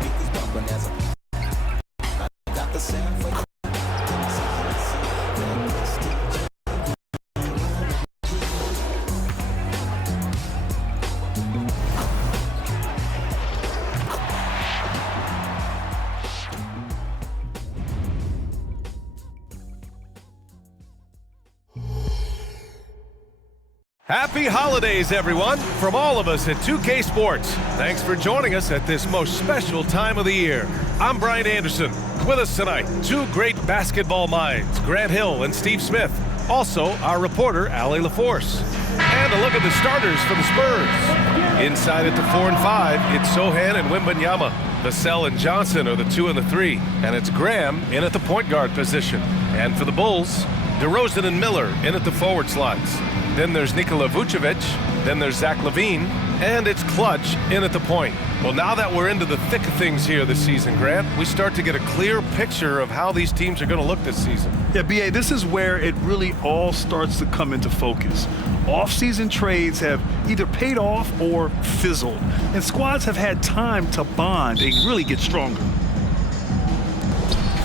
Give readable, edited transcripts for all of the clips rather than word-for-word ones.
speakers bumping as I got the sound for Happy holidays, everyone, from all of us at 2K Sports. Thanks for joining us at this most special time of the year. I'm Brian Anderson. With us tonight, two great basketball minds, Grant Hill and Steve Smith. Also, our reporter, Allie LaForce. And a look at the starters for the Spurs. Inside at the 4 and 5, it's Sohan and WEMBANYAMA. Vassell and Johnson are the 2 and the 3. And it's Graham in at the point guard position. And for the Bulls, DeRozan and Miller in at the forward slots. Then there's Nikola Vucevic, then there's Zach LaVine, and it's Clutch in at the point. Well, now that we're into the thick of things here this season, Grant, we start to get a clear picture of how these teams are going to look this season. Yeah, B.A., this is where it really all starts to come into focus. Off-season trades have either paid off or fizzled, and squads have had time to bond and really get stronger.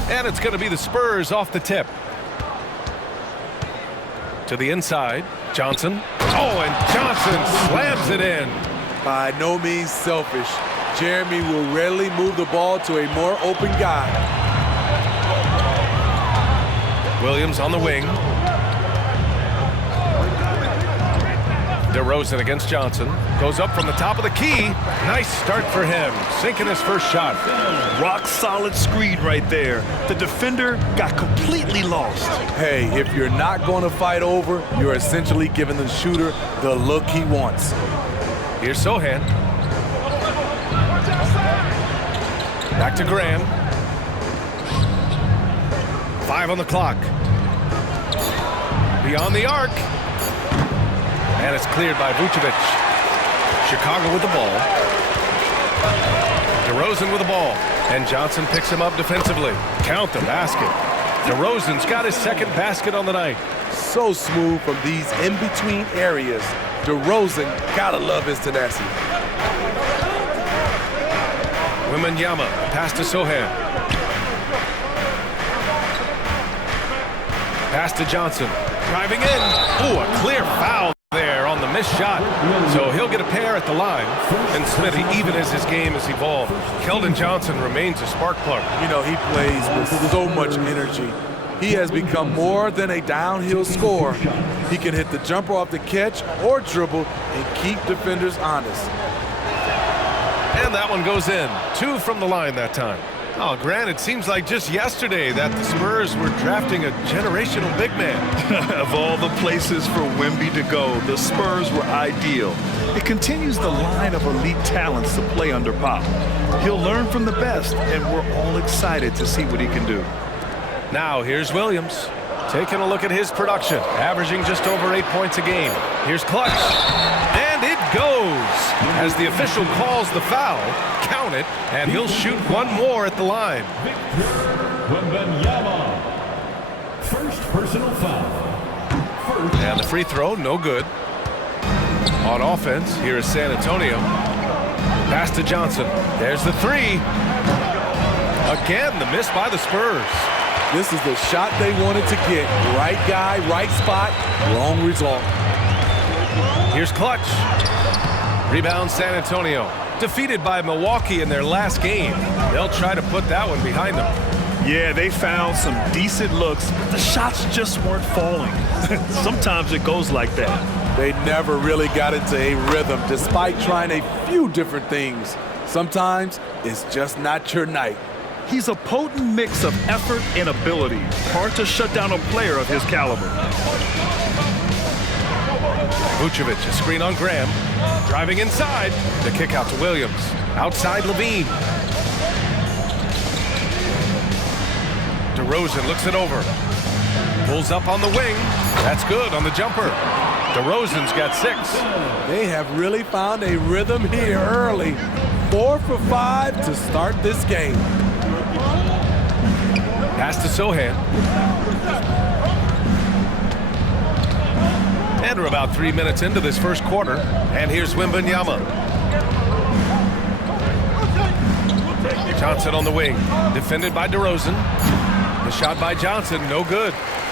And it's going to be the Spurs off the tip. To the inside, Johnson. Oh, and Johnson slams it in. By no means selfish. Jeremy will rarely move the ball to a more open guy. Williams on the wing. DeRozan against Johnson. Goes up from the top of the key. Nice start for him. Sinking his first shot. Rock solid screen right there. The defender got completely lost. Hey, if you're not going to fight over, you're essentially giving the shooter the look he wants. Here's Sohan. Back to Graham. 5 on the clock. Beyond the arc. And it's cleared by Vucevic. Chicago with the ball. DeRozan with the ball. And Johnson picks him up defensively. Count the basket. DeRozan's got his second basket on the night. So smooth from these in-between areas. DeRozan, gotta love his tenacity. WEMBANYAMA, pass to Sohan. Pass to Johnson. Driving in. Ooh, a clear foul there on the missed shot. So he'll get a pair at the line. And Smithy, even as his game has evolved, Keldon Johnson remains a spark plug. You know, he plays with so much energy. He has become more than a downhill scorer. He can hit the jumper off the catch or dribble and keep defenders honest. And that one goes in. 2 from the line that time. Oh, Grant, it seems like just yesterday that the Spurs were drafting a generational big man. Of all the places for Wemby to go, the Spurs were ideal. It continues the line of elite talents to play under Pop. He'll learn from the best, and we're all excited to see what he can do. Now here's Williams. Taking a look at his production, averaging just over 8 points a game. Here's Clutch. And it goes. As the official calls the foul, count it, and he'll shoot one more at the line. WEMBANYAMA. First personal foul. And the free throw, no good. On offense, here is San Antonio. Pass to Johnson. There's the 3. Again, the miss by the Spurs. This is the shot they wanted to get. Right guy, right spot, wrong result. Here's Clutch. Rebound San Antonio. Defeated by Milwaukee in their last game. They'll try to put that one behind them. Yeah, they found some decent looks, but the shots just weren't falling. Sometimes it goes like that. They never really got into a rhythm despite trying a few different things. Sometimes it's just not your night. He's a potent mix of effort and ability. Hard to shut down a player of his caliber. Vucevic, a screen on Graham. Driving inside. The kick out to Williams. Outside LaVine. DeRozan looks it over. Pulls up on the wing. That's good on the jumper. DeRozan's got 6. They have really found a rhythm here early. 4 for 5 to start this game. Pass to Sohan. And we're about 3 minutes into this first quarter. And here's WEMBANYAMA. Johnson on the wing. Defended by DeRozan. The shot by Johnson, no good.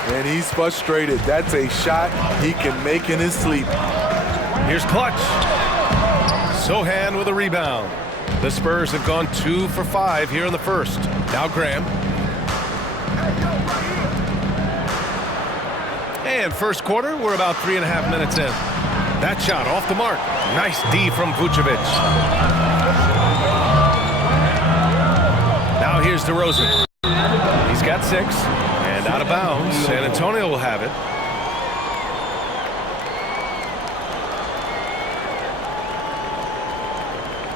And he's frustrated. That's a shot he can make in his sleep. Here's Clutch. Sohan with a rebound. The Spurs have gone 2 for 5 here in the first. Now Graham. And first quarter, we're about 3.5 minutes in. That shot off the mark. Nice D from Vucevic. Now here's DeRozan. He's got 6 and out of bounds. San Antonio will have it.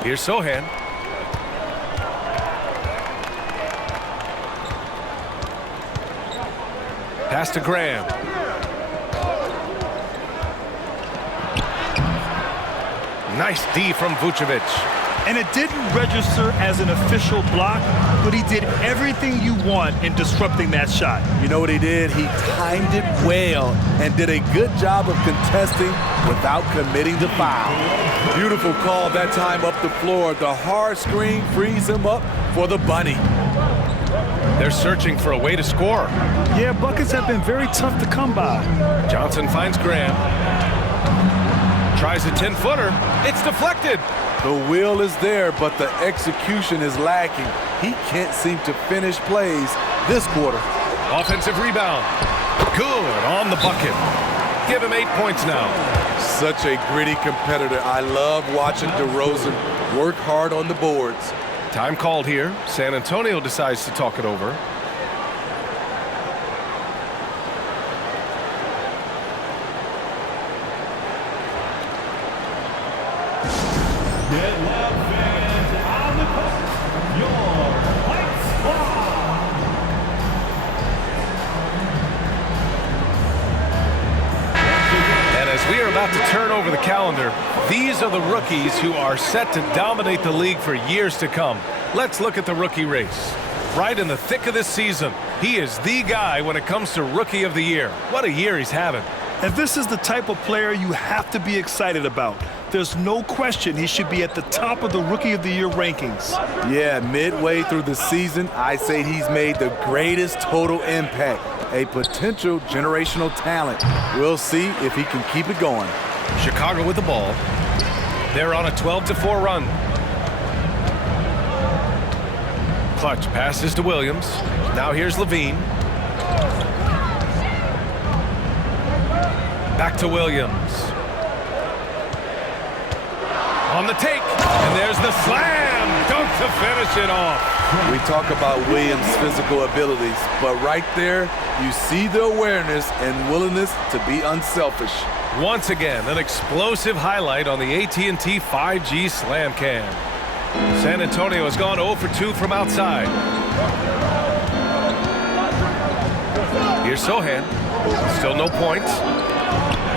Here's Sohan. Pass to Graham. Nice D from Vucevic. And it didn't register as an official block, but he did everything you want in disrupting that shot. You know what he did? He timed it well and did a good job of contesting without committing the foul. Beautiful call that time up the floor. The hard screen frees him up for the bunny. They're searching for a way to score. Yeah, buckets have been very tough to come by. Johnson finds Graham. Tries a 10-footer. It's deflected. The will is there, but the execution is lacking. He can't seem to finish plays this quarter. Offensive rebound. Good on the bucket. Give him 8 points now. Such a gritty competitor. I love watching DeRozan work hard on the boards. Time called here. San Antonio decides to talk it over. Get loud, fans, on the court, your White Squad. And as we are about to turn over the calendar, these are the rookies who are set to dominate the league for years to come. Let's look at the rookie race. Right in the thick of this season, he is the guy when it comes to Rookie of the Year. What a year he's having. And this is the type of player you have to be excited about. There's no question he should be at the top of the Rookie of the Year rankings. Yeah, midway through the season, I say he's made the greatest total impact. A potential generational talent. We'll see if he can keep it going. Chicago with the ball. They're on a 12-4 run. Clutch passes to Williams. Now here's Levine. Back to Williams. On the take, and there's the slam dunk to finish it off. We talk about Williams' physical abilities, but right there, you see the awareness and willingness to be unselfish. Once again, an explosive highlight on the AT&T 5G Slam Cam. San Antonio has gone 0 for 2 from outside. Here's Sohan. Still no points.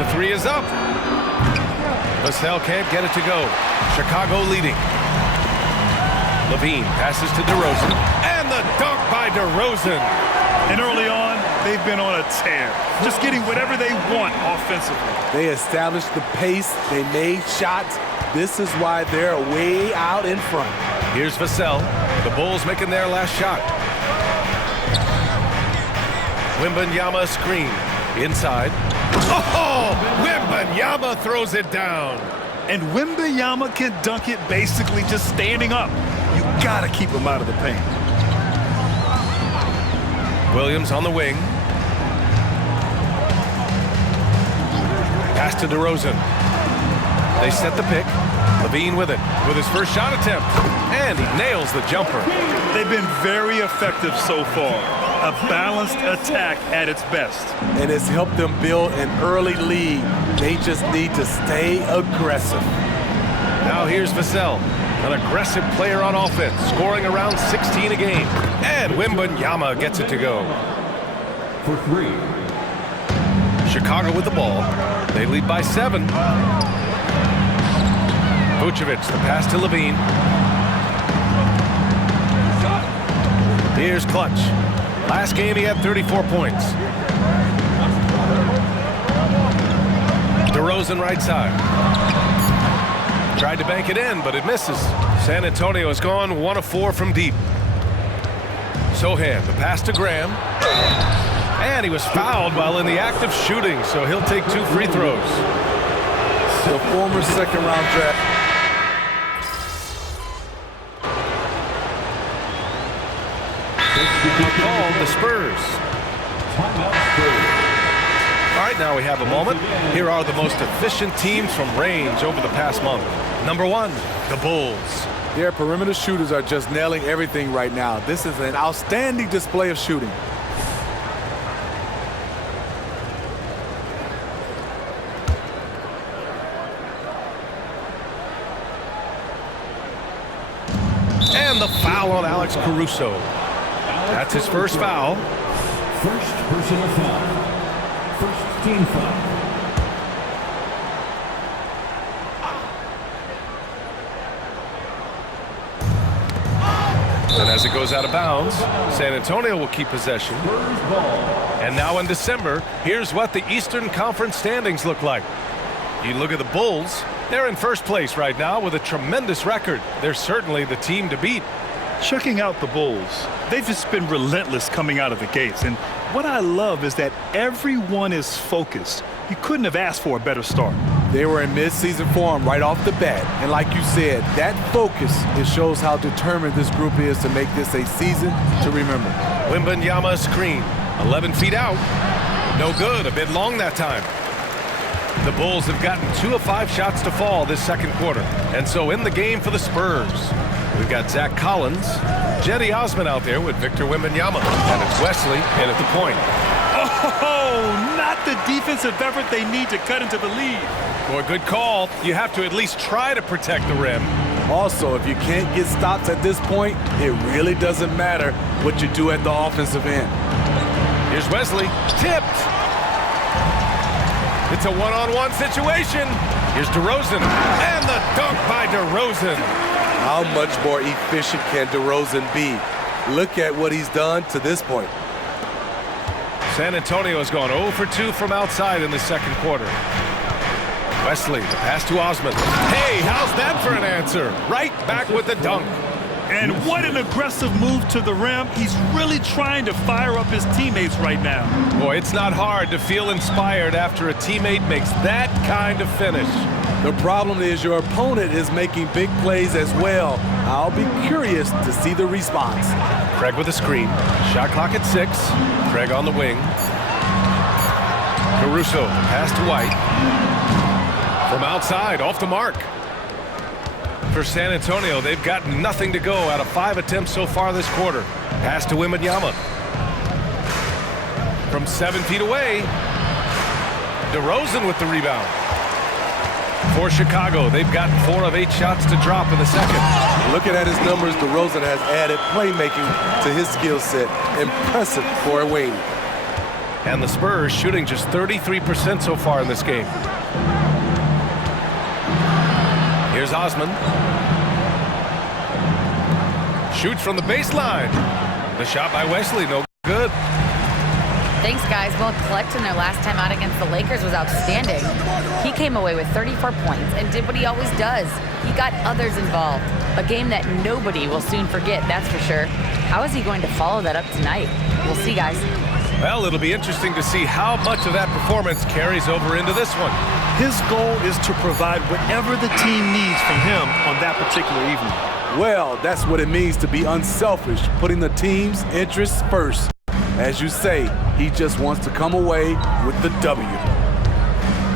The 3 is up. Vassell can't get it to go. Chicago leading. Levine passes to DeRozan. And the dunk by DeRozan. And early on, they've been on a tear, just getting whatever they want offensively. They established the pace. They made shots. This is why they're way out in front. Here's Vassell. The Bulls making their last shot. WEMBANYAMA screen. Inside. Oh! WEMBANYAMA throws it down. And WEMBANYAMA can dunk it basically just standing up. You gotta keep him out of the paint. Williams on the wing. Pass to DeRozan. They set the pick. Levine with it, with his first shot attempt. And he nails the jumper. They've been very effective so far. A balanced attack at its best. And it's helped them build an early lead. They just need to stay aggressive. Now here's Vassell, an aggressive player on offense, scoring around 16 a game. And WEMBANYAMA gets it to go. For 3. Chicago with the ball. They lead by 7. Vucevic, the pass to Levine. Here's Clutch. Last game he had 34 points. DeRozan right side. Tried to bank it in, but it misses. San Antonio has gone 1 of 4 from deep. Sohan, the pass to Graham. And he was fouled while in the act of shooting, so he'll take 2 free throws. The former second-round draft. Called the Spurs. All right, now we have a moment. Here are the most efficient teams from range over the past month. Number 1, the Bulls. Their perimeter shooters are just nailing everything right now. This is an outstanding display of shooting. And the foul on Alex Caruso. That's his first foul. First personal foul. First team foul. And as it goes out of bounds, San Antonio will keep possession. And now in December, here's what the Eastern Conference standings look like. You look at the Bulls, they're in first place right now with a tremendous record. They're certainly the team to beat. Checking out the Bulls, they've just been relentless coming out of the gates. And what I love is that everyone is focused. You couldn't have asked for a better start. They were in mid-season form right off the bat. And like you said, that focus, it shows how determined this group is to make this a season to remember. WEMBANYAMA screen, 11 feet out. No good, a bit long that time. The Bulls have gotten 2 of 5 shots to fall this second quarter. And so in the game for the Spurs, we've got Zach Collins, Jetty Osman out there with Victor WEMBANYAMA. And it's Wesley in at the point. Oh, not the defensive effort they need to cut into the lead. Boy, good call. You have to at least try to protect the rim. Also, if you can't get stops at this point, it really doesn't matter what you do at the offensive end. Here's Wesley, tipped. It's a one-on-one situation. Here's DeRozan, and the dunk by DeRozan. How much more efficient can DeRozan be? Look at what he's done to this point. San Antonio has gone 0 for 2 from outside in the second quarter. Wesley, the pass to Osman. Hey, how's that for an answer? Right back with the dunk. And what an aggressive move to the rim. He's really trying to fire up his teammates right now. Boy, it's not hard to feel inspired after a teammate makes that kind of finish. The problem is your opponent is making big plays as well. I'll be curious to see the response. Craig with a screen. Shot clock at 6. Craig on the wing. Caruso, pass to White. From outside, off the mark. For San Antonio, they've got nothing to go out of 5 attempts so far this quarter. Pass to WEMBANYAMA. From 7 feet away, DeRozan with the rebound. For Chicago, they've gotten 4 of 8 shots to drop in the second. Looking at his numbers, DeRozan has added playmaking to his skill set. Impressive for a wing. And the Spurs shooting just 33% so far in this game. Here's Osman. Shoots from the baseline. The shot by Wesley, no good. Thanks, guys. Well, collecting their last time out against the Lakers was outstanding. He came away with 34 points and did what he always does. He got others involved. A game that nobody will soon forget, that's for sure. How is he going to follow that up tonight? We'll see, guys. Well, it'll be interesting to see how much of that performance carries over into this one. His goal is to provide whatever the team needs from him on that particular evening. Well, that's what it means to be unselfish, putting the team's interests first. As you say, he just wants to come away with the W.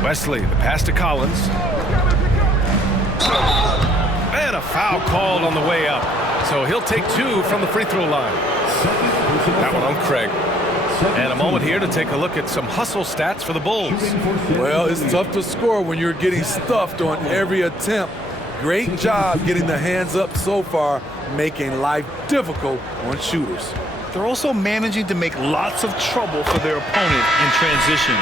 Wesley, the pass to Collins. And a foul called on the way up. So he'll take 2 from the free throw line. That one on Craig. And a moment here to take a look at some hustle stats for the Bulls. Well, it's tough to score when you're getting stuffed on every attempt. Great job getting the hands up so far, making life difficult on shooters. They're also managing to make lots of trouble for their opponent in transition.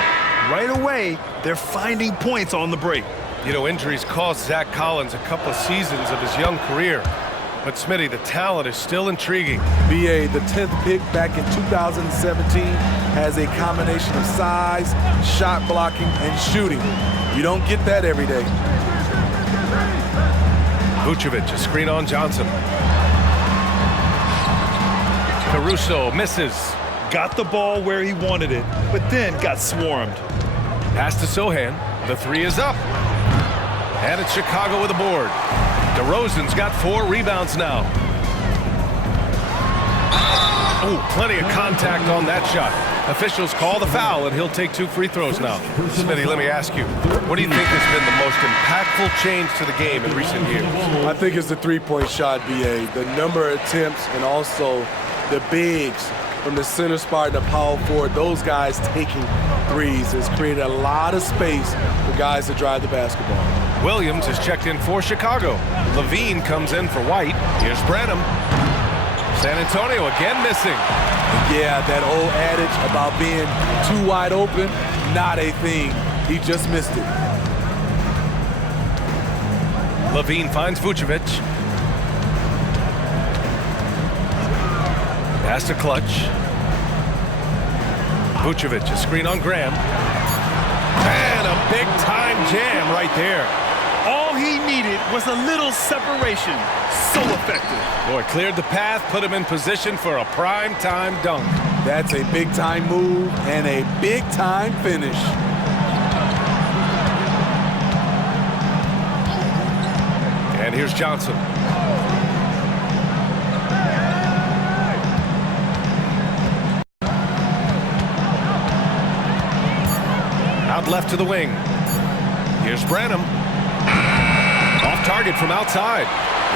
Right away, they're finding points on the break. You know, injuries cost Zach Collins a couple of seasons of his young career. But Smitty, the talent is still intriguing. BA, the 10th pick back in 2017, has a combination of size, shot blocking, and shooting. You don't get that every day. Vucevic, a screen on Johnson. Caruso misses. Got the ball where he wanted it, but then got swarmed. Pass to Sohan. The three is up. And it's Chicago with a board. DeRozan's got 4 rebounds now. Oh, plenty of contact on that shot. Officials call the foul, and he'll take 2 free throws now. Smithy, let me ask you, what do you think has been the most impactful change to the game in recent years? I think it's the three-point shot, B.A. The number of attempts and also the bigs from the center spot and the power forward. Those guys taking threes has created a lot of space for guys to drive the basketball. Williams is checked in for Chicago. Levine comes in for White. Here's Branham. San Antonio again missing. Yeah, that old adage about being too wide open, not a thing. He just missed it. Levine finds Vucevic. Pass to Clutch. Vucevic, a screen on Graham. And a big-time jam right there. All he needed was a little separation. So effective. Boy, cleared the path, put him in position for a prime-time dunk. That's a big-time move and a big-time finish. And here's Johnson. Out left to the wing. Here's Branham. Off target from outside.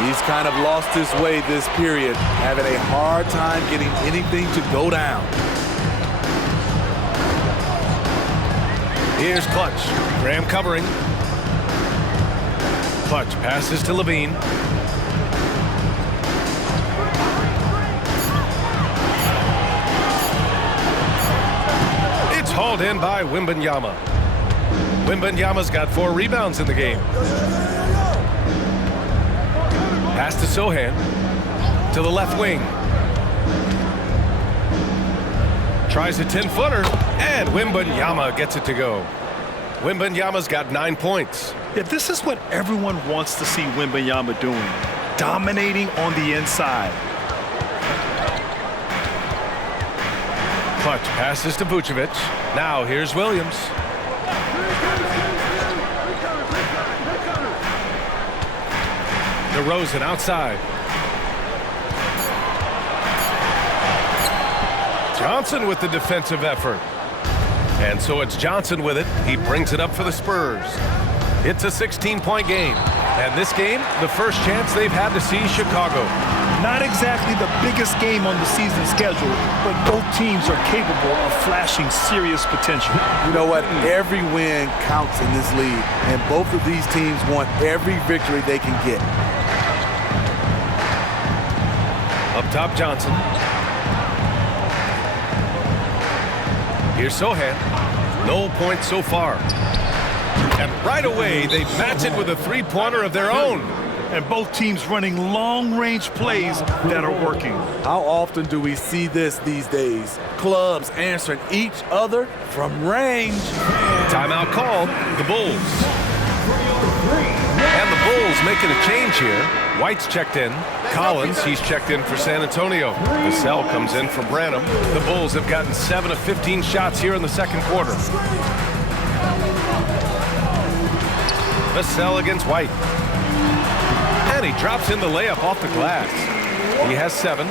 He's kind of lost his way this period, having a hard time getting anything to go down. Here's Clutch. Graham covering. Clutch passes to Levine. It's hauled in by WEMBANYAMA. WEMBANYAMA's got 4 rebounds in the game. Pass to Sohan. To the left wing. Tries a 10-footer, and WEMBANYAMA gets it to go. WEMBANYAMA's got 9 points. Yeah, this is what everyone wants to see WEMBANYAMA doing. Dominating on the inside. Clutch passes to Vucevic. Now here's Williams. DeRozan outside. Johnson with the defensive effort. And so it's Johnson with it. He brings it up for the Spurs. It's a 16-point game. And this game, the first chance they've had to see Chicago. Not exactly the biggest game on the season schedule, but both teams are capable of flashing serious potential. You know what? Every win counts in this league, and both of these teams want every victory they can get. Up top, Johnson. Here's Sohan. No points so far. And right away, they match it with a three-pointer of their own. And both teams running long-range plays that are working. How often do we see this these days? Clubs answering each other from range. Timeout called. The Bulls. And the Bulls making a change here. White's checked in. Collins, he's checked in for San Antonio. Vassell comes in for Branham. The Bulls have gotten 7 of 15 shots here in the second quarter. Vassell against White. And he drops in the layup off the glass. He has 7.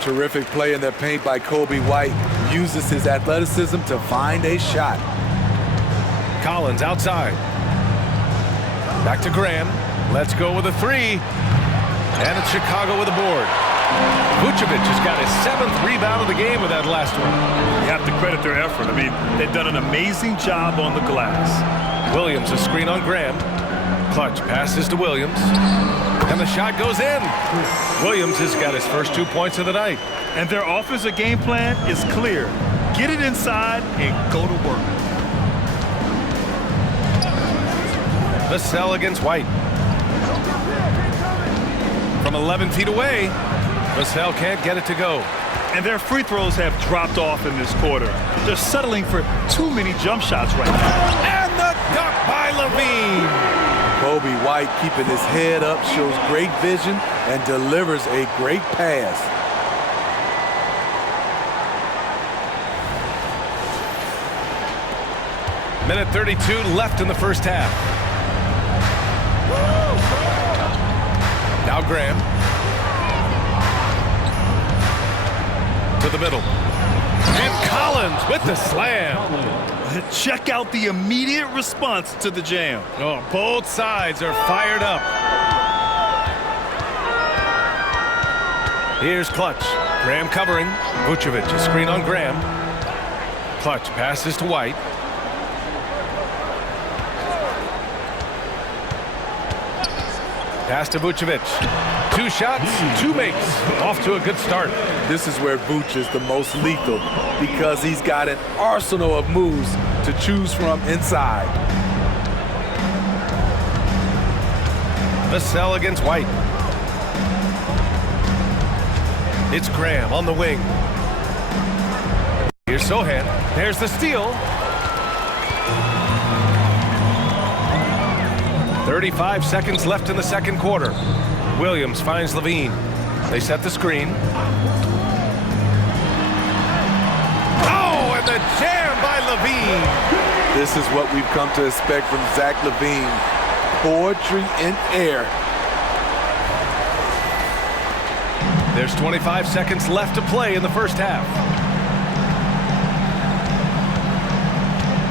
Terrific play in the paint by Kobe White. Uses his athleticism to find a shot. Collins outside. Back to Graham. Let's go with a 3. And it's Chicago with a board. Vucevic has got his 7th rebound of the game with that last one. You have to credit their effort. I mean, they've done an amazing job on the glass. Williams, a screen on Graham. Clutch passes to Williams. And the shot goes in. Williams has got his first 2 points of the night. And their offensive game plan is clear. Get it inside and go to work. Vassell against White. From 11 feet away, Vassell can't get it to go. And their free throws have dropped off in this quarter. They're settling for too many jump shots right now. And the dunk by Levine. Kobe White keeping his head up, shows great vision, and delivers a great pass. Minute 32 left in the first half. Now Graham. To the middle. And Collins with the slam. Check out the immediate response to the jam. Oh, both sides are fired up. Here's Clutch. Graham covering. Vucevic, a screen on Graham. Clutch passes to White. Pass to Vucevic. 2 shots, 2 makes. Off to a good start. This is where Vuce is the most lethal because he's got an arsenal of moves to choose from inside. Vassell against White. It's Graham on the wing. Here's Sohan. There's the steal. 35 seconds left in the second quarter. Williams finds Levine. They set the screen. Oh, and the jam by Levine. This is what we've come to expect from Zach Levine. Poetry in air. There's 25 seconds left to play in the first half.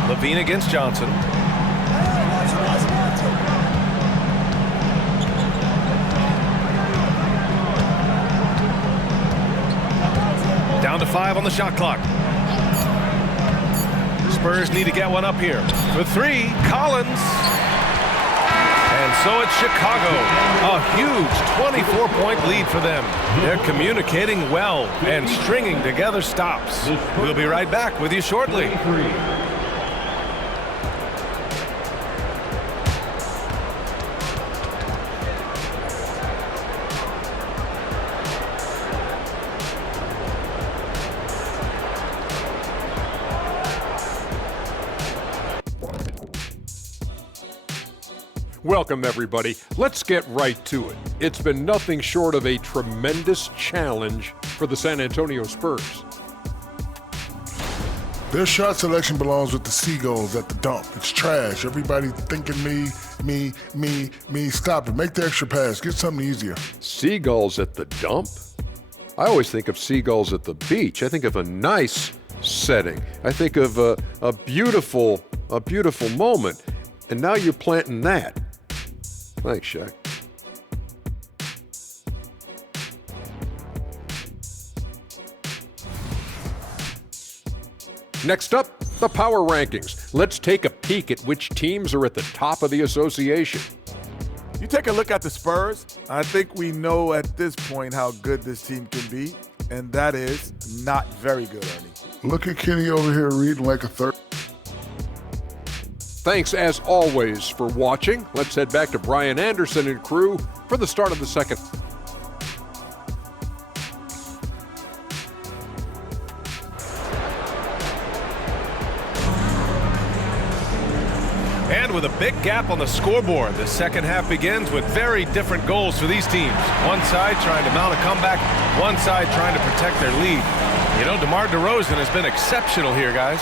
Levine against Johnson. Down to 5 on the shot clock. Spurs need to get one up here. For 3, Collins. And so it's Chicago. A huge 24-point lead for them. They're communicating well and stringing together stops. We'll be right back with you shortly. Welcome, everybody. Let's get right to it. It's been nothing short of a tremendous challenge for the San Antonio Spurs. Their shot selection belongs with the Seagulls at the dump. It's trash. Everybody thinking me. Stop it. Make the extra pass. Get something easier. Seagulls at the dump? I always think of seagulls at the beach. I think of a nice setting. I think of a beautiful moment. And now you're planting that. Thanks, Shaq. Next up, the power rankings. Let's take a peek at which teams are at the top of the association. You take a look at the Spurs, I think we know at this point how good this team can be, and that is not very good, Ernie. Look at Kenny over here reading like a third. Thanks, as always, for watching. Let's head back to Brian Anderson and crew for the start of the second. And with a big gap on the scoreboard, the second half begins with very different goals for these teams. One side trying to mount a comeback, one side trying to protect their lead. You know, DeMar DeRozan has been exceptional here, guys.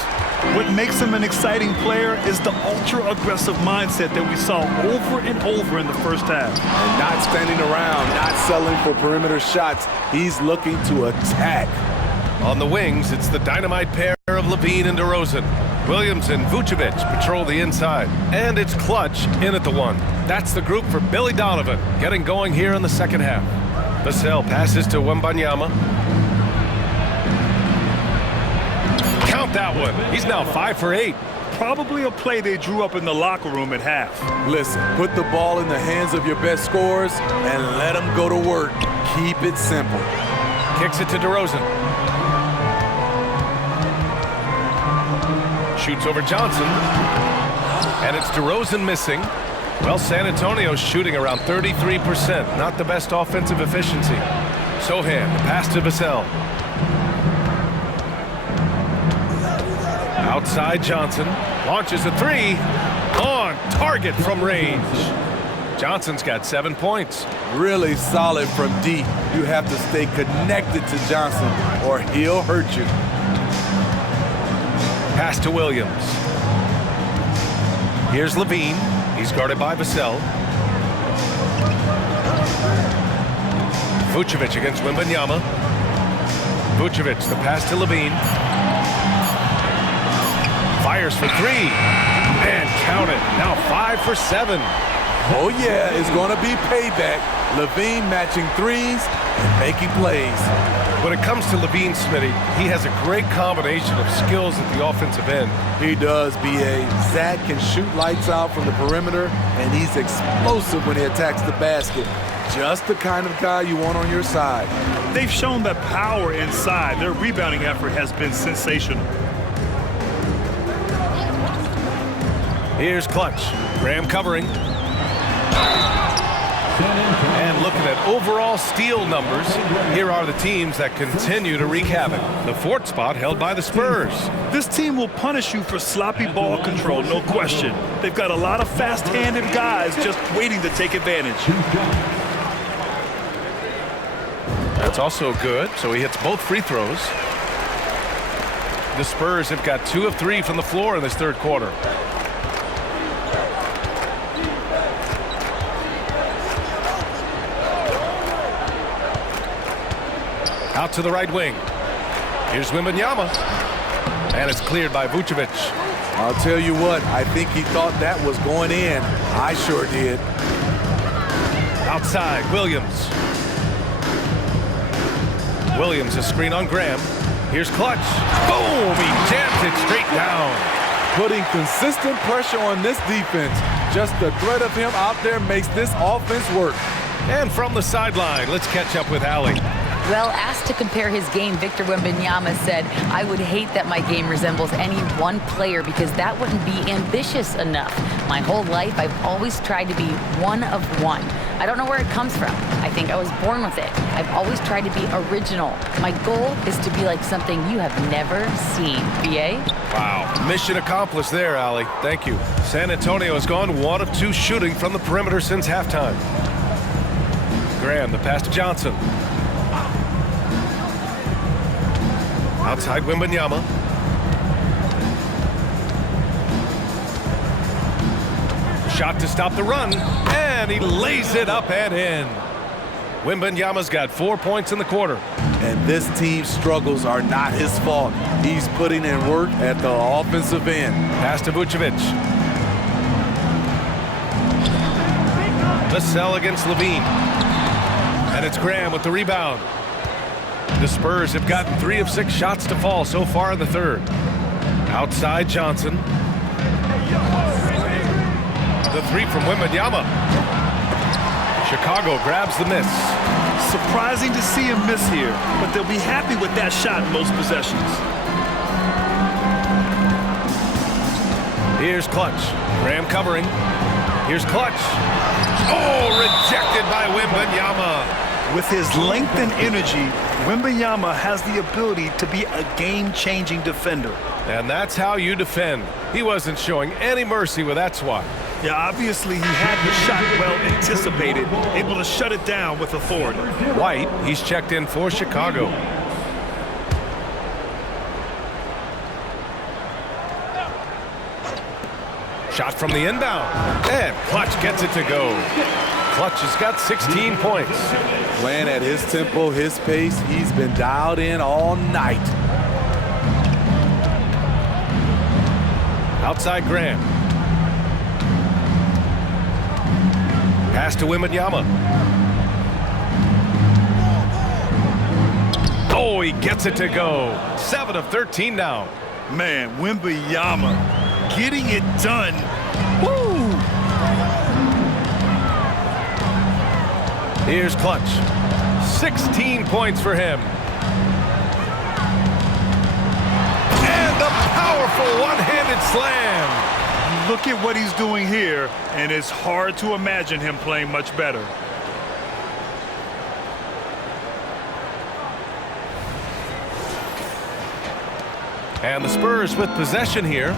What makes him an exciting player is the ultra-aggressive mindset that we saw over and over in the first half. And not standing around, not selling for perimeter shots. He's looking to attack. On the wings, it's the dynamite pair of Levine and DeRozan. Williams and Vucevic patrol the inside. And it's Clutch in at the 1. That's the group for Billy Donovan, getting going here in the second half. Vassell passes to WEMBANYAMA. Count that one. He's now 5 for 8. Probably a play they drew up in the locker room at half. Listen, put the ball in the hands of your best scorers and let them go to work. Keep it simple. Kicks it to DeRozan. Shoots over Johnson. And it's DeRozan missing. Well, San Antonio's shooting around 33%. Not the best offensive efficiency. Sohan, pass to Vassell. Outside Johnson. Launches a 3. On target from range. Johnson's got 7 points. Really solid from deep. You have to stay connected to Johnson or he'll hurt you. Pass to Williams. Here's Levine. He's guarded by Vassell. Vucevic against Wembanyama. Vucevic, the pass to Levine. Fires for three. And count it. Now 5 for 7. Oh, yeah, it's going to be payback. Levine matching threes and making plays. When it comes to Levine, Smitty, he has a great combination of skills at the offensive end. He does, B.A. Zach can shoot lights out from the perimeter, and he's explosive when he attacks the basket. Just the kind of guy you want on your side. They've shown that power inside. Their rebounding effort has been sensational. Here's Clutch. Graham covering. And looking at overall steal numbers, here are the teams that continue to wreak havoc. The 4th spot held by the Spurs. This team will punish you for sloppy ball control, no question. They've got a lot of fast-handed guys just waiting to take advantage. That's also good, so he hits both free throws. The Spurs have got 2 of 3 from the floor in this 3rd quarter. Out to the right wing. Here's Wembanyama. And it's cleared by Vucevic. I'll tell you what, I think he thought that was going in. I sure did. Outside, Williams. Williams, a screen on Graham. Here's Clutch. Boom! He jams it straight down. Putting consistent pressure on this defense. Just the threat of him out there makes this offense work. And from the sideline, let's catch up with Allie. Well, asked to compare his game, Victor Wembanyama said, "I would hate that my game resembles any one player because that wouldn't be ambitious enough. My whole life, I've always tried to be one of one. I don't know where it comes from. I think I was born with it. I've always tried to be original. My goal is to be like something you have never seen." BA? Wow. Mission accomplished there, Allie. Thank you. San Antonio has gone 1 of 2 shooting from the perimeter since halftime. Graham, the pass to Johnson. Outside Wembanyama. Shot to stop the run, and he lays it up and in. Wembanyama's got 4 points in the quarter. And this team's struggles are not his fault. He's putting in work at the offensive end. Pass to Vucevic. Vassell against Levine. And it's Graham with the rebound. The Spurs have gotten 3 of 6 shots to fall so far in the 3rd. Outside Johnson. The 3 from Wembanyama. Chicago grabs the miss. Surprising to see him miss here, but they'll be happy with that shot in most possessions. Here's Clutch. Graham covering. Here's Clutch. Oh, rejected by Wembanyama. With his length and energy, Wembanyama has the ability to be a game-changing defender. And that's how you defend. He wasn't showing any mercy with that swat. Yeah, obviously he had the shot well anticipated, able to shut it down with authority. White, he's checked in for Chicago. Shot from the inbound. And Clutch gets it to go. Clutch has got 16 points. Playing at his tempo, his pace, he's been dialed in all night. Outside Graham. Pass to Wembanyama. Oh, he gets it to go. 7 of 13 now. Man, Wembanyama getting it done. Woo! Here's Clutch. 16 points for him. And the powerful one-handed slam. Look at what he's doing here, and it's hard to imagine him playing much better. And the Spurs with possession here.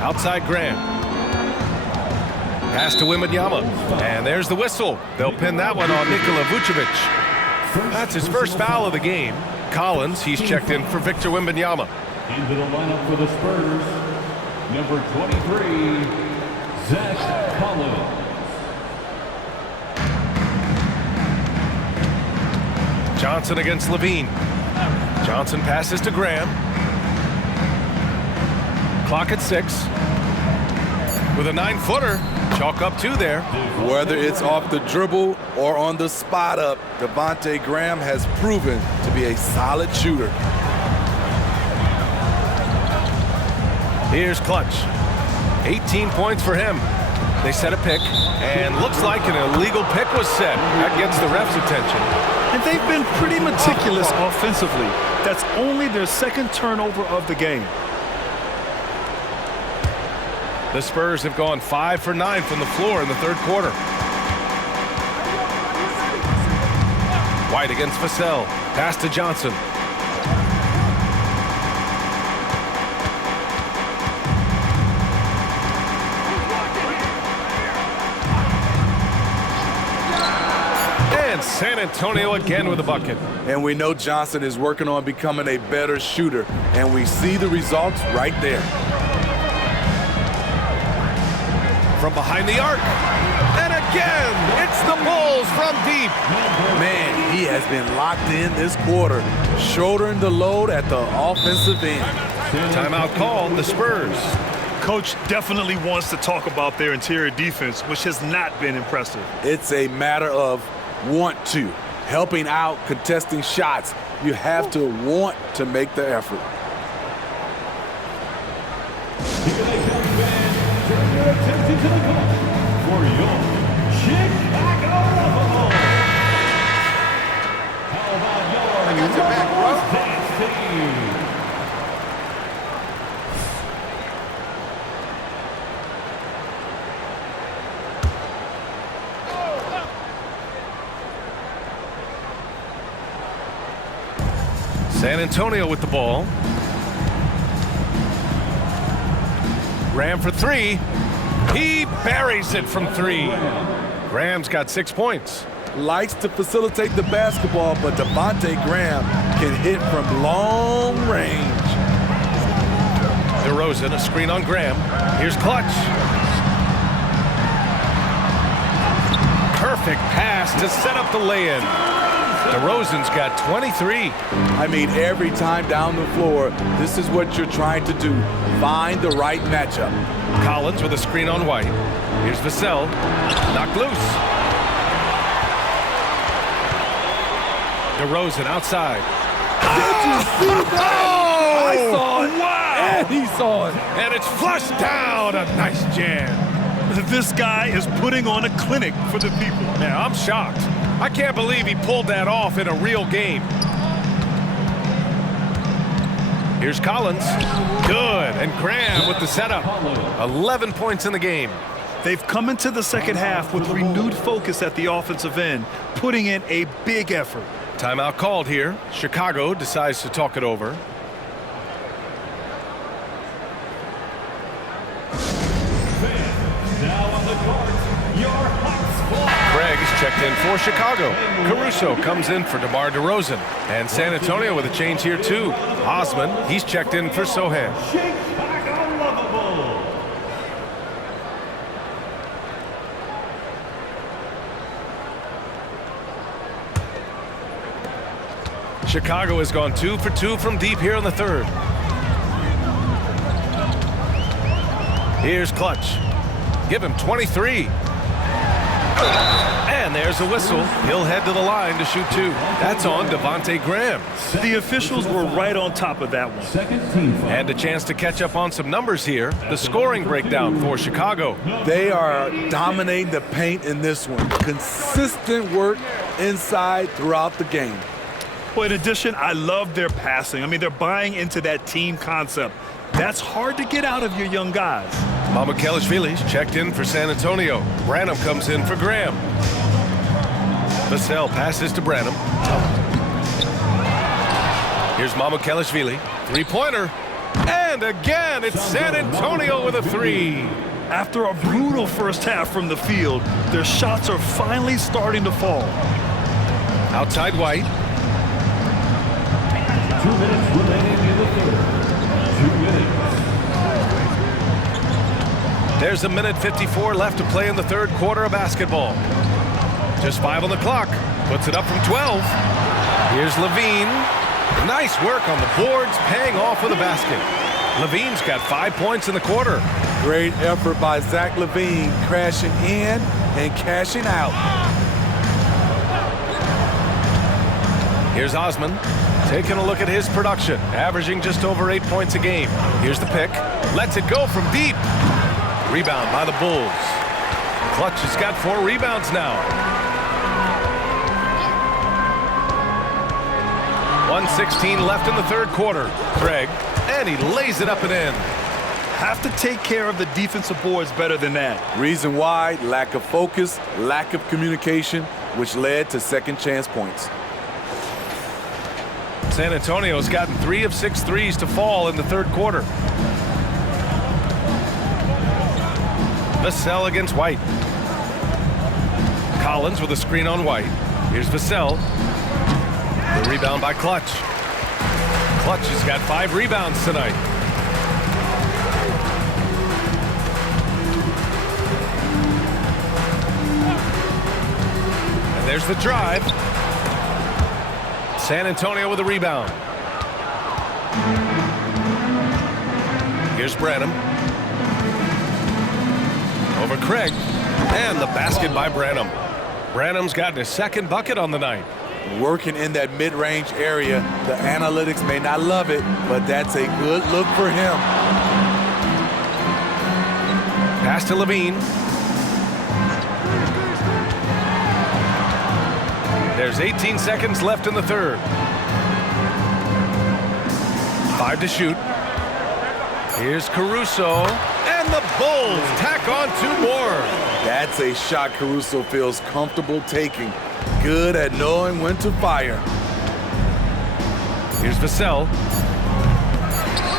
Outside Graham. Pass to Wembanyama. And there's the whistle. They'll pin that one on Nikola Vucevic. That's his first foul of the game. Collins, he's checked in for Victor Wembanyama. Into the lineup for the Spurs, number 23, Zach Collins. Johnson against Levine. Johnson passes to Graham. Clock at 6. With a 9-footer, chalk up 2 there. Whether it's off the dribble or on the spot up, Devontae Graham has proven to be a solid shooter. Here's Clutch. 18 points for him. They set a pick, and looks like an illegal pick was set. That gets the ref's attention. And they've been pretty meticulous offensively. That's only their second turnover of the game. The Spurs have gone 5 for 9 from the floor in the third quarter. White against Vassell. Pass to Johnson. And San Antonio again with a bucket. And we know Johnson is working on becoming a better shooter, and we see the results right there. From behind the arc. And again, it's the Bulls from deep. Man, he has been locked in this quarter, shouldering the load at the offensive end. Timeout called, the Spurs. Coach definitely wants to talk about their interior defense, which has not been impressive. It's a matter of want to. Helping out, contesting shots. You have to want to make the effort. Turn your attention to the court for your Chicago Bulls. How about your Bulls dance team? San Antonio with the ball. Graham for 3. He buries it from 3. Graham's got 6 points. Likes to facilitate the basketball, but Devontae Graham can hit from long range. DeRozan, a screen on Graham. Here's Clutch. Perfect pass to set up the lay-in. DeRozan's got 23. I mean, every time down the floor, this is what you're trying to do. Find the right matchup. Collins with a screen on White. Here's Vassell. Knocked loose. DeRozan outside. Did you see that? Oh! I saw it. Wow! And he saw it. And it's flushed down. A nice jam. This guy is putting on a clinic for the people. Man, I'm shocked. I can't believe he pulled that off in a real game. Here's Collins. Good. And Graham with the setup. 11 points in the game. They've come into the second half with renewed focus at the offensive end, putting in a big effort. Timeout called here. Chicago decides to talk it over. Now on the court, your Hawks fly. Craig is checked in for Chicago. Caruso comes in for DeMar DeRozan. And San Antonio with a change here too. Osman, he's checked in for Sohan. Chicago lovable. Chicago has gone 2 for 2 from deep here in the third. Here's Clutch. Give him 23. And there's a whistle. He'll head to the line to shoot 2. That's on Devontae Graham. The officials were right on top of that one. Second team foul. And a chance to catch up on some numbers here. The scoring breakdown for Chicago. They are dominating the paint in this one. Consistent work inside throughout the game. Well, in addition, I love their passing. I mean, they're buying into that team concept. That's hard to get out of your young guys. Mamukelashvili's checked in for San Antonio. Branham comes in for Graham. Vassell passes to Branham. Here's Mamukelashvili. Three-pointer. And again, it's San Antonio with a 3. After a brutal first half from the field, their shots are finally starting to fall. Outside White. 2 minutes remaining in the third. 2 minutes. There's a minute 54 left to play in the third quarter of basketball. Just 5 on the clock. Puts it up from 12. Here's Levine. Nice work on the boards, paying off with a basket. Levine's got 5 points in the quarter. Great effort by Zach Levine, crashing in and cashing out. Here's Osman, taking a look at his production, averaging just over 8 points a game. Here's the pick, lets it go from deep. Rebound by the Bulls. Clutch has got 4 rebounds now. 1:16 left in the third quarter. Craig, and he lays it up and in. Have to take care of the defensive boards better than that. Reason why, lack of focus, lack of communication, which led to second chance points. San Antonio's gotten 3 of 6 threes to fall in the third quarter. Vassell against White. Collins with a screen on White. Here's Vassell. The rebound by Clutch. Clutch has got 5 rebounds tonight. And there's the drive. San Antonio with a rebound. Here's Branham. Over Craig. And the basket by Branham. Branham's gotten his second bucket on the night. Working in that mid-range area, the analytics may not love it, but that's a good look for him. Pass to Levine. There's 18 seconds left in the third. 5 to shoot. Here's Caruso. And the Bulls tack on 2 more. That's a shot Caruso feels comfortable taking. Good at knowing when to fire. Here's Vassell.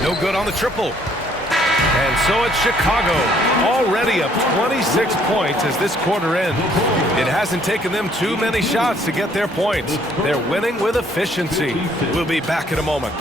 No good on the triple. And so it's Chicago, already up 26 points as this quarter ends. It hasn't taken them too many shots to get their points. They're winning with efficiency. We'll be back in a moment.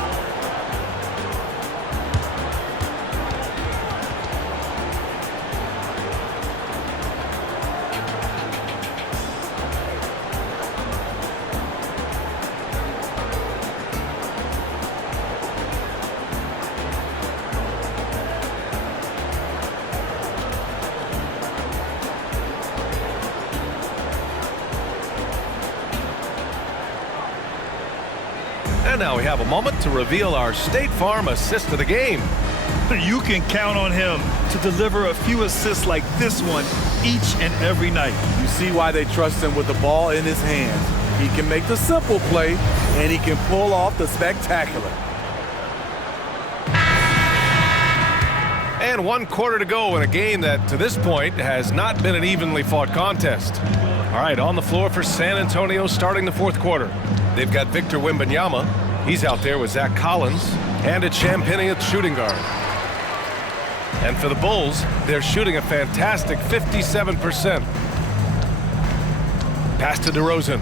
And now we have a moment to reveal our State Farm assist of the game. You can count on him to deliver a few assists like this one each and every night. You see why they trust him with the ball in his hands. He can make the simple play, and he can pull off the spectacular. And 1 quarter to go in a game that, to this point, has not been an evenly fought contest. All right, on the floor for San Antonio starting the fourth quarter. They've got Victor Wembanyama. He's out there with Zach Collins. And it's Champagnie at shooting guard. And for the Bulls, they're shooting a fantastic 57%. Pass to DeRozan.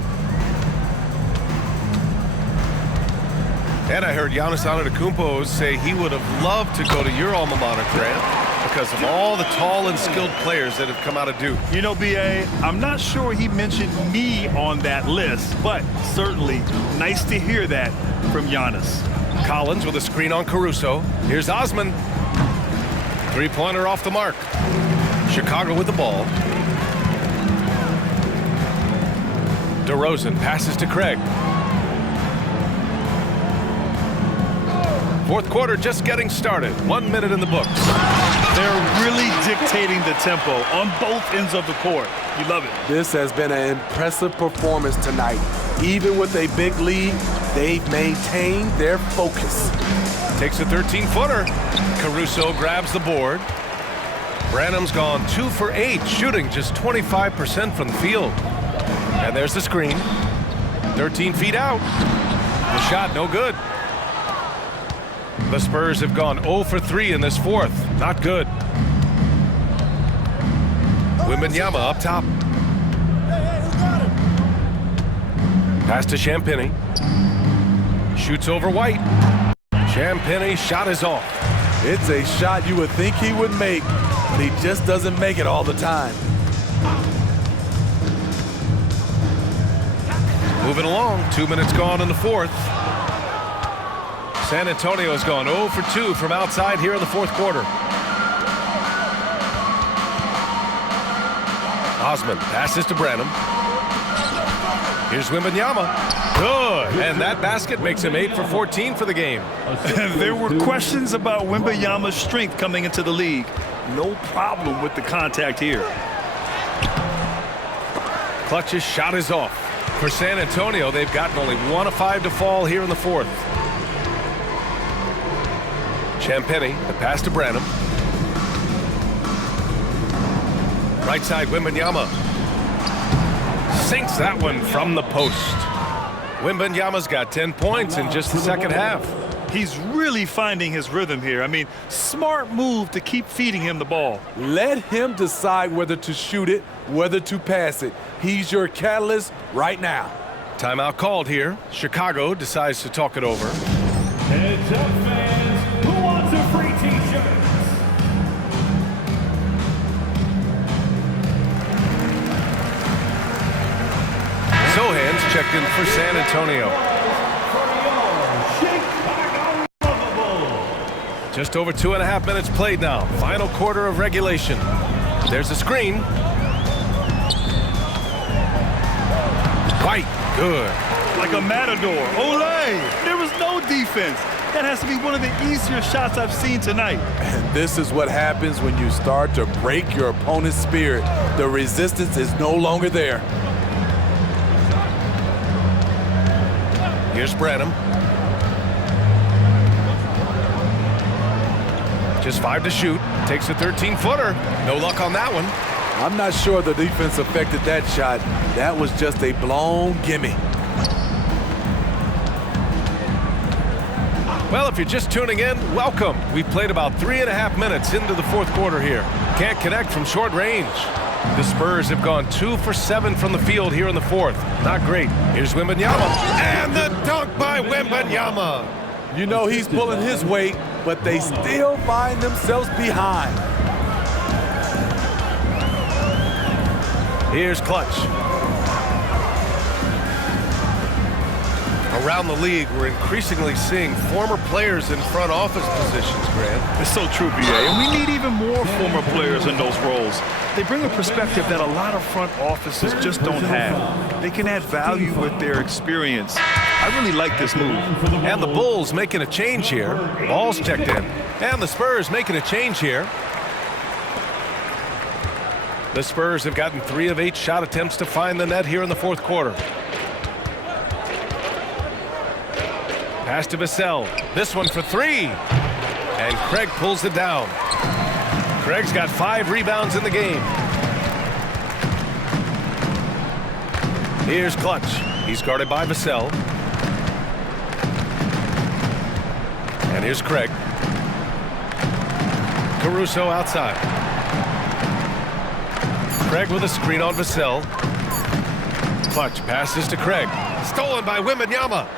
And I heard Giannis Antetokounmpo say he would have loved to go to your alma mater, Grant, because of all the tall and skilled players that have come out of Duke. You know, B.A., I'm not sure he mentioned me on that list, but certainly nice to hear that from Giannis. Collins with a screen on Caruso. Here's Osman. Three-pointer off the mark. Chicago with the ball. DeRozan passes to Craig. Fourth quarter just getting started. 1 minute in the books. They're really dictating the tempo on both ends of the court. You love it. This has been an impressive performance tonight. Even with a big lead, they've maintained their focus. Takes a 13-footer. Caruso grabs the board. Branham's gone 2 for 8, shooting just 25% from the field. And there's the screen. 13 feet out. The shot no good. The Spurs have gone 0 for 3 in this fourth. Not good. Wembanyama up top. Pass to Champagny. Shoots over White. Champagny shot is off. It's a shot you would think he would make, but he just doesn't make it all the time. Moving along, 2 minutes gone in the fourth. San Antonio's gone 0 for 2 from outside here in the fourth quarter. Osman passes to Branham. Here's Wembanyama. Good, and that basket makes him 8 for 14 for the game. There were questions about Wembanyama's strength coming into the league. No problem with the contact here. Clutch's shot is off. For San Antonio, they've gotten only 1 of 5 to fall here in the fourth. Champagny, the pass to Branham. Right side, Wembanyama. Sinks that one from the post. Wembanyama's got 10 points in just the second half. He's really finding his rhythm here. I mean, smart move to keep feeding him the ball. Let him decide whether to shoot it, whether to pass it. He's your catalyst right now. Timeout called here. Chicago decides to talk it over. Heads up, fans. Who wants a free T-shirt? Sohan's checked in for San Antonio. Just over 2.5 minutes played now. Final quarter of regulation. There's a screen. White, good. Like a matador. Olé! There was no defense. That has to be one of the easier shots I've seen tonight. And this is what happens when you start to break your opponent's spirit. The resistance is no longer there. Here's Branham. Just 5 to shoot. Takes a 13-footer. No luck on that one. I'm not sure the defense affected that shot. That was just a blown gimme. Well, if you're just tuning in, welcome. We've played about 3.5 minutes into the fourth quarter here. Can't connect from short range. The Spurs have gone 2 for 7 from the field here in the fourth. Not great. Here's Wembanyama. And the dunk by Wembanyama. You know he's pulling his weight, but they still find themselves behind. Here's Clutch. Around the league, we're increasingly seeing former players in front office positions, Grant. It's so true, B.A., and we need even more former players in those roles. They bring a perspective that a lot of front offices just don't have. They can add value with their experience. I really like this move. And the Bulls making a change here. Ball's checked in. And the Spurs making a change here. The Spurs have gotten 3 of 8 shot attempts to find the net here in the fourth quarter. Pass to Vassell. This one for 3. And Craig pulls it down. Craig's got 5 rebounds in the game. Here's Clutch. He's guarded by Vassell. And here's Craig. Caruso outside. Craig with a screen on Vassell. Clutch passes to Craig. Stolen by Wembanyama.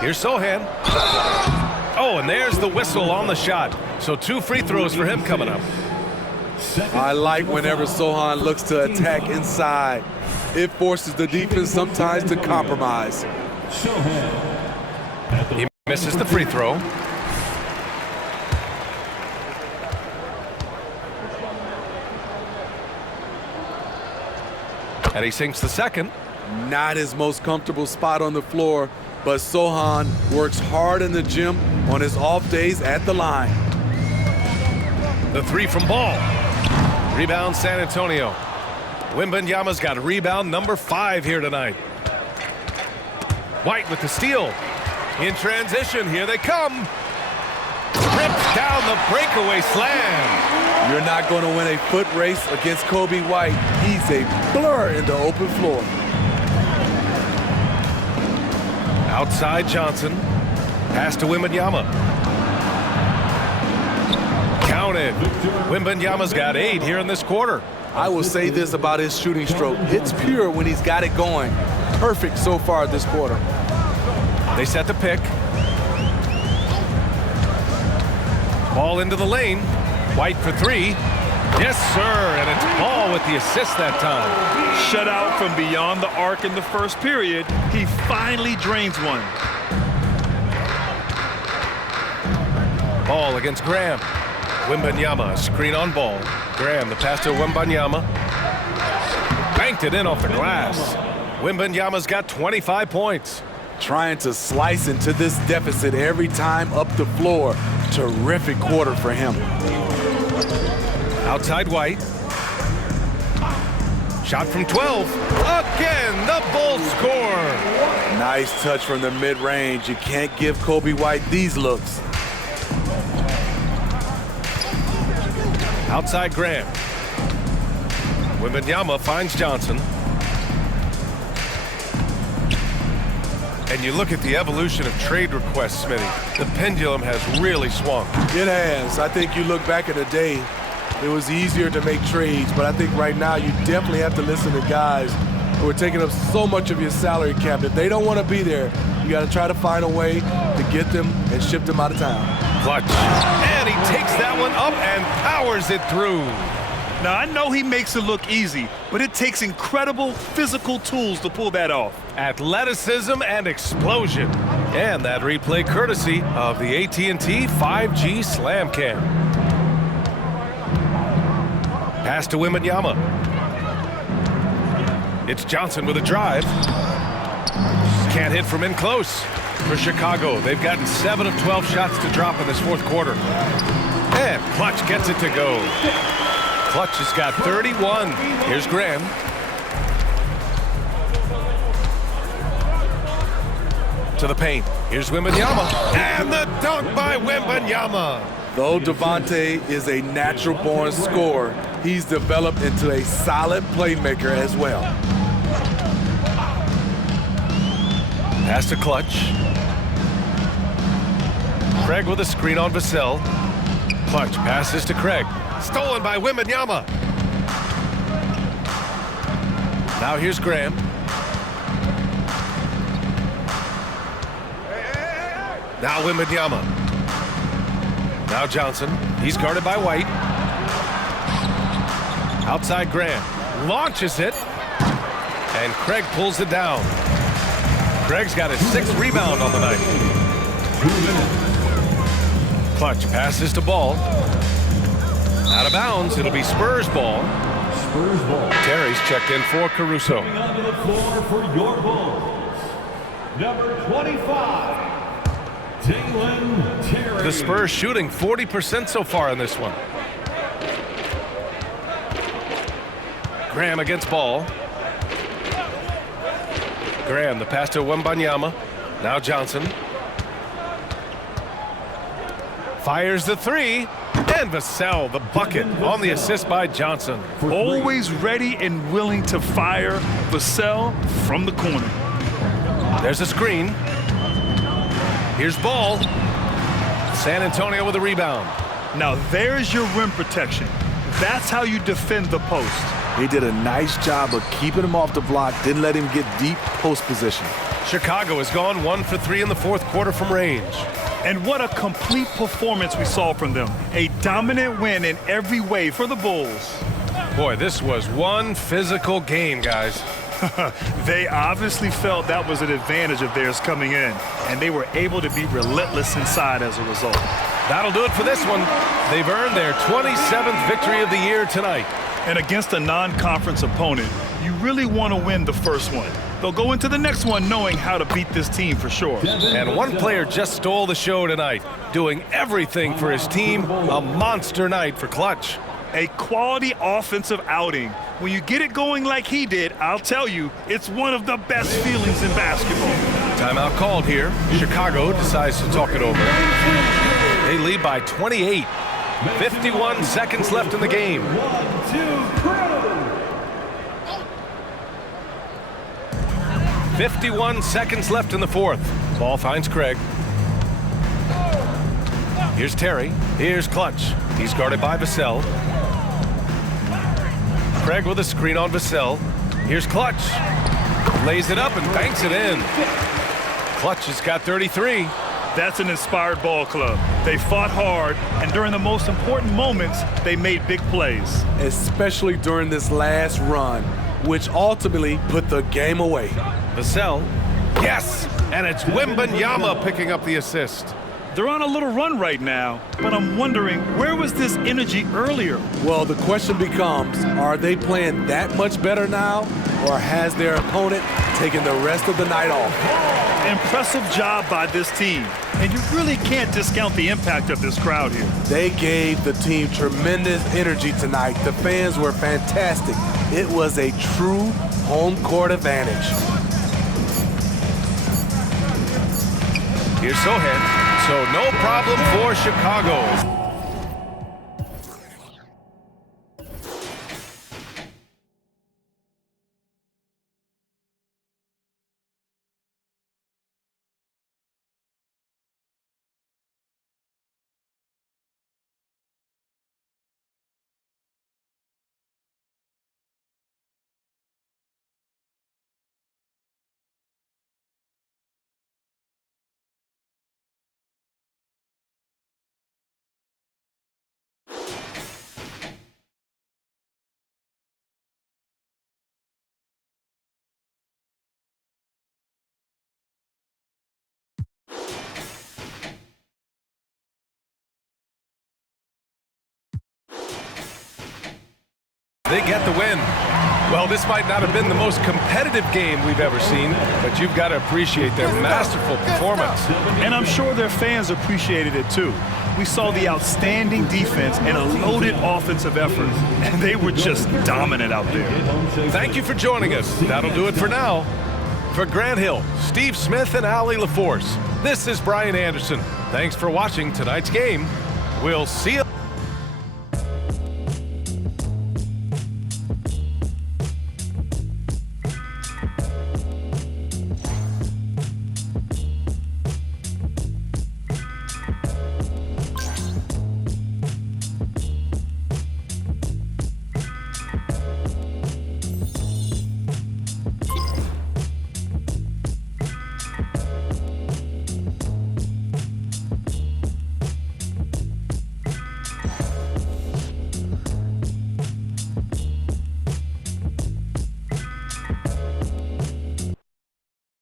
Here's Sohan. Oh, and there's the whistle on the shot. So 2 free throws for him coming up. I like whenever Sohan looks to attack inside. It forces the defense sometimes to compromise. He misses the free throw. And he sinks the second. Not his most comfortable spot on the floor, but Sohan works hard in the gym on his off days at the line. The 3 from Ball. Rebound San Antonio. Wembanyama's got a rebound number 5 here tonight. White with the steal. In transition, here they come. Rips down the breakaway slam. You're not going to win a foot race against Kobe White. He's a blur in the open floor. Outside Johnson. Pass to Wembanyama. counted. Wembanyama's got 8 here in this quarter. I will say this about his shooting stroke. It's pure when he's got it going. Perfect so far this quarter. They set the pick. Ball into the lane. White for 3. Yes, sir, and it's Ball with the assist that time. Shut out from beyond the arc in the first period. He finally drains one. Ball against Graham. Wembanyama, screen on Ball. Graham, the pass to Wembanyama. Banked it in off the glass. Wembanyama's got 25 points. Trying to slice into this deficit every time up the floor. Terrific quarter for him. Outside White. Shot from 12. Again, the Bulls score. Nice touch from the mid-range. You can't give Kobe White these looks. Outside Graham. Wembanyama finds Johnson. And you look at the evolution of trade requests, Smitty. The pendulum has really swung. It has. I think you look back at the day, it was easier to make trades, but I think right now you definitely have to listen to guys who are taking up so much of your salary cap. If they don't want to be there, you got to try to find a way to get them and ship them out of town. Clutch. And he takes that one up and powers it through. Now, I know he makes it look easy, but it takes incredible physical tools to pull that off. Athleticism and explosion. And that replay courtesy of the AT&T 5G Slam Cam. Pass to Wembanyama. It's Johnson with a drive. Can't hit from in close. For Chicago, they've gotten 7 of 12 shots to drop in this fourth quarter. And Clutch gets it to go. Clutch has got 31. Here's Graham. To the paint. Here's Wembanyama. And the dunk by Wembanyama. Though Devontae is a natural-born scorer, he's developed into a solid playmaker as well. Pass to Clutch. Craig with a screen on Vassell. Clutch passes to Craig. Stolen by Wembanyama. Now here's Graham. Now Wembanyama. Now Johnson. He's guarded by White. Outside Graham. Launches it. And Craig pulls it down. Craig's got his 6th rebound on the night. Clutch passes to Ball. Out of bounds. It'll be Spurs ball. Spurs ball. Terry's checked in for Caruso. Coming onto the floor for your Bulls, number 25, Dalen Terry. The Spurs shooting 40% so far in this one. Graham against Ball. Graham, the pass to Wembanyama. Now Johnson. Fires the 3. And Vassell, the bucket, on the assist by Johnson. Always ready and willing to fire Vassell from the corner. There's a screen. Here's Ball. San Antonio with a rebound. Now there's your rim protection. That's how you defend the post. They did a nice job of keeping him off the block, didn't let him get deep post position. Chicago has gone 1 for 3 in the fourth quarter from range. And what a complete performance we saw from them. A dominant win in every way for the Bulls. Boy, this was one physical game, guys. They obviously felt that was an advantage of theirs coming in, and they were able to be relentless inside as a result. That'll do it for this one. They've earned their 27th victory of the year tonight. And against a non-conference opponent, you really want to win the first one. They'll go into the next one knowing how to beat this team for sure. And one player just stole the show tonight, doing everything for his team. A monster night for Clutch. A quality offensive outing. When you get it going like he did, I'll tell you, it's one of the best feelings in basketball. Timeout called here. Chicago decides to talk it over. They lead by 28. 51 seconds left in the game. 51 seconds left in the fourth. Ball finds Craig. Here's Terry. Here's Clutch. He's guarded by Vassell. Craig with a screen on Vassell. Here's Clutch. Lays it up and banks it in. Clutch has got 33. That's an inspired ball club. They fought hard, and during the most important moments, they made big plays. Especially during this last run, which ultimately put the game away. Vassell. Yes! And it's WEMBANYAMA picking up the assist. They're on a little run right now, but I'm wondering, where was this energy earlier? Well, the question becomes, are they playing that much better now, or has their opponent taken the rest of the night off? Impressive job by this team, and you really can't discount the impact of this crowd here. They gave the team tremendous energy tonight. The fans were fantastic. It was a true home court advantage. Here's Sohan. So no problem for Chicago. They get the win. Well, this might not have been the most competitive game we've ever seen, but you've got to appreciate their masterful performance. And I'm sure their fans appreciated it too. We saw the outstanding defense and a loaded offensive effort, and they were just dominant out there. Thank you for joining us. That'll do it for now. For Grant Hill, Steve Smith, and Allie LaForce, this is Brian Anderson. Thanks for watching tonight's game. We'll see you.